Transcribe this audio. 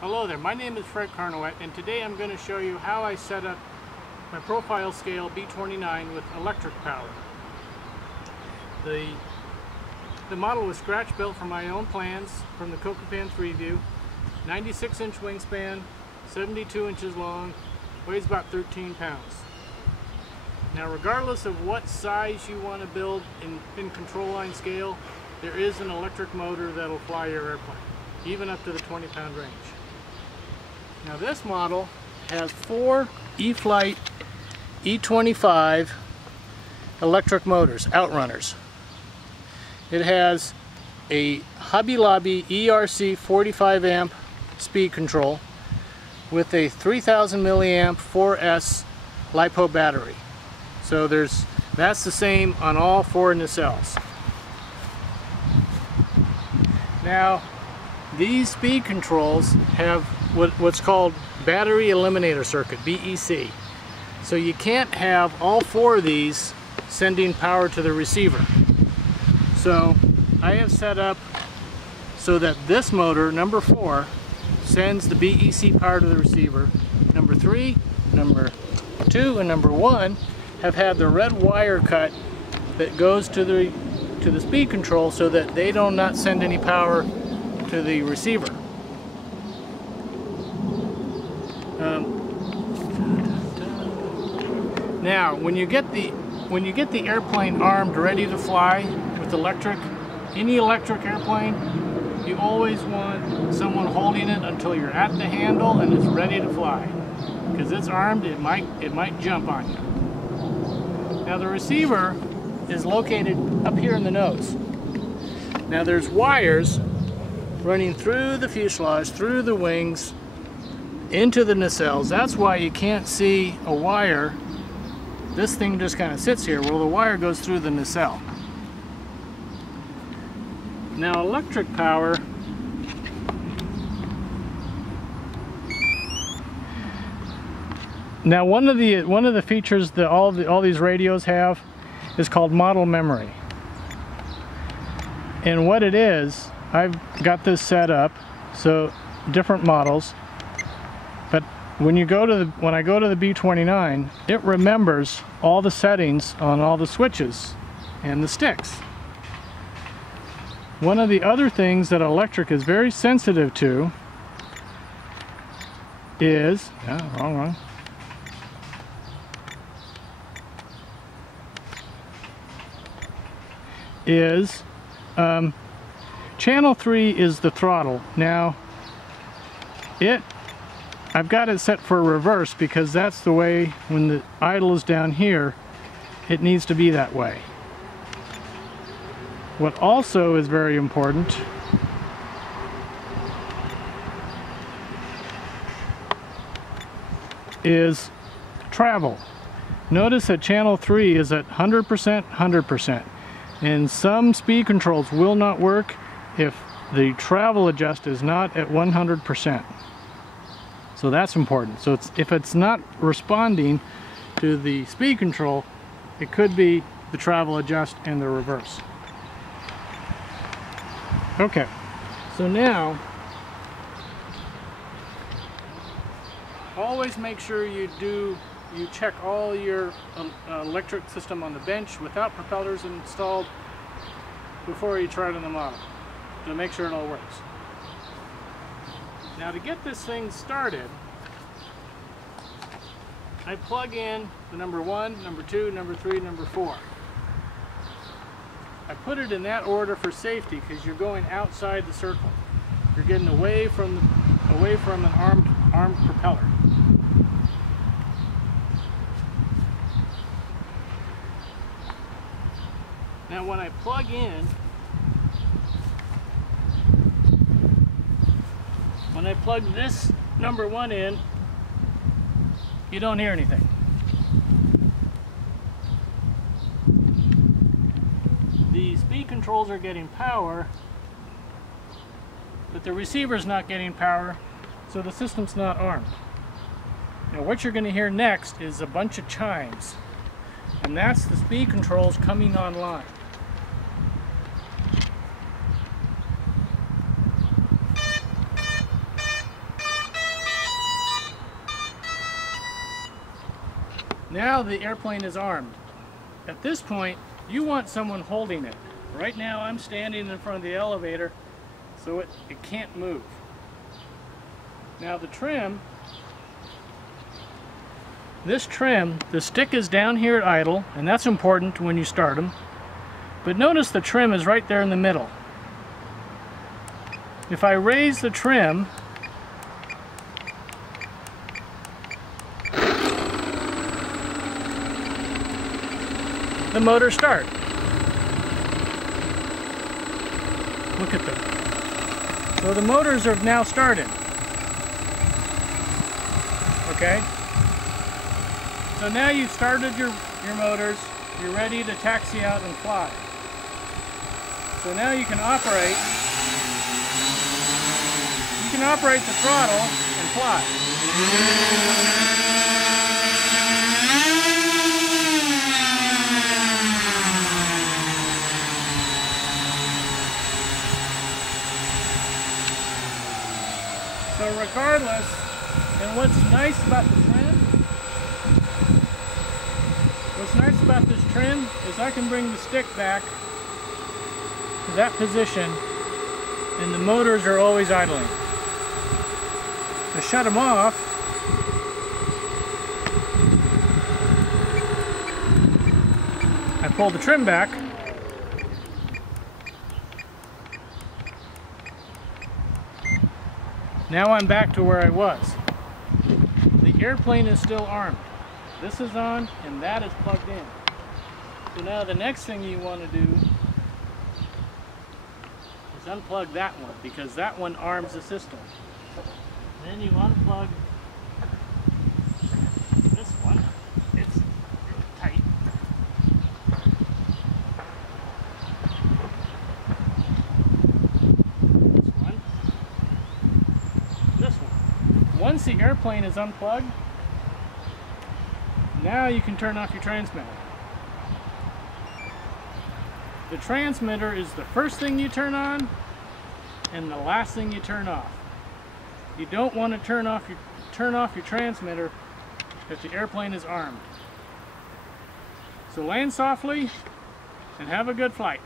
Hello there, my name is Fred Carnowet, and today I'm going to show you how I set up my profile scale B-29 with electric power. The model was scratch built from my own plans from the Cocofan 3 view, 96-inch wingspan, 72 inches long, weighs about 13 pounds. Now regardless of what size you want to build in control line scale, there is an electric motor that will fly your airplane, even up to the 20-pound range. Now this model has 4 E-Flight E25 electric motors, outrunners. It has a Hobby Lobby ERC 45 amp speed control with a 3000 milliamp 4S LiPo battery. So that's the same on all 4 nacelles. Now these speed controls have what's called battery eliminator circuit, BEC. So you can't have all 4 of these sending power to the receiver. So I have set up so that this motor, number 4, sends the BEC power to the receiver. Number 3, number 2, and number 1 have had the red wire cut that goes to the speed control so that they do not send any power to the receiver. Now, when you get the airplane armed, ready to fly with electric, any electric airplane, you always want someone holding it until you're at the handle and it's ready to fly. Because it's armed, it might jump on you. Now the receiver is located up here in the nose. Now there's wires running through the fuselage, through the wings, into the nacelles. That's why you can't see a wire. This thing just kind of sits here. Well, the wire goes through the nacelle. Now electric power one of the features that all these radios have is called model memory. And what it is, I've got this set up so different models, but when I go to the B-29, it remembers all the settings on all the switches and the sticks. One of the other things that electric is very sensitive to is channel 3 is the throttle. Now I've got it set for reverse because that's the way, when the idle is down here, it needs to be that way. What also is very important is travel. Notice that channel 3 is at 100%, 100%. And some speed controls will not work if the travel adjust is not at 100%. So that's important. So if it's not responding to the speed control, it could be the travel adjust and the reverse. Okay, so now always make sure you check all your electric system on the bench without propellers installed before you try it on the model, to make sure it all works. Now to get this thing started, I plug in the number 1, number 2, number 3, number 4. I put it in that order for safety because you're going outside the circle. You're getting away from an armed propeller. Now when I plug this number 1 in, you don't hear anything. The speed controls are getting power, but the receiver's not getting power, so the system's not armed. Now what you're going to hear next is a bunch of chimes, and that's the speed controls coming online. Now the airplane is armed. At this point, you want someone holding it. Right now I'm standing in front of the elevator, so it can't move. Now the trim, the stick is down here at idle, and that's important when you start them. But notice the trim is right there in the middle. If I raise the trim, the motors start. Look at them. So the motors have now started. Okay? So now you've started your motors, you're ready to taxi out and fly. So now you can operate the throttle and fly. So regardless, and what's nice about this trim is I can bring the stick back to that position and the motors are always idling. To shut them off, I pull the trim back. Now I'm back to where I was. The airplane is still armed. This is on and that is plugged in. So now the next thing you want to do is unplug that one, because that one arms the system. Then you unplug this one. It's really tight. This one. Once the airplane is unplugged, now you can turn off your transmitter. The transmitter is the first thing you turn on and the last thing you turn off. You don't want to turn off your transmitter if the airplane is armed. So land softly and have a good flight.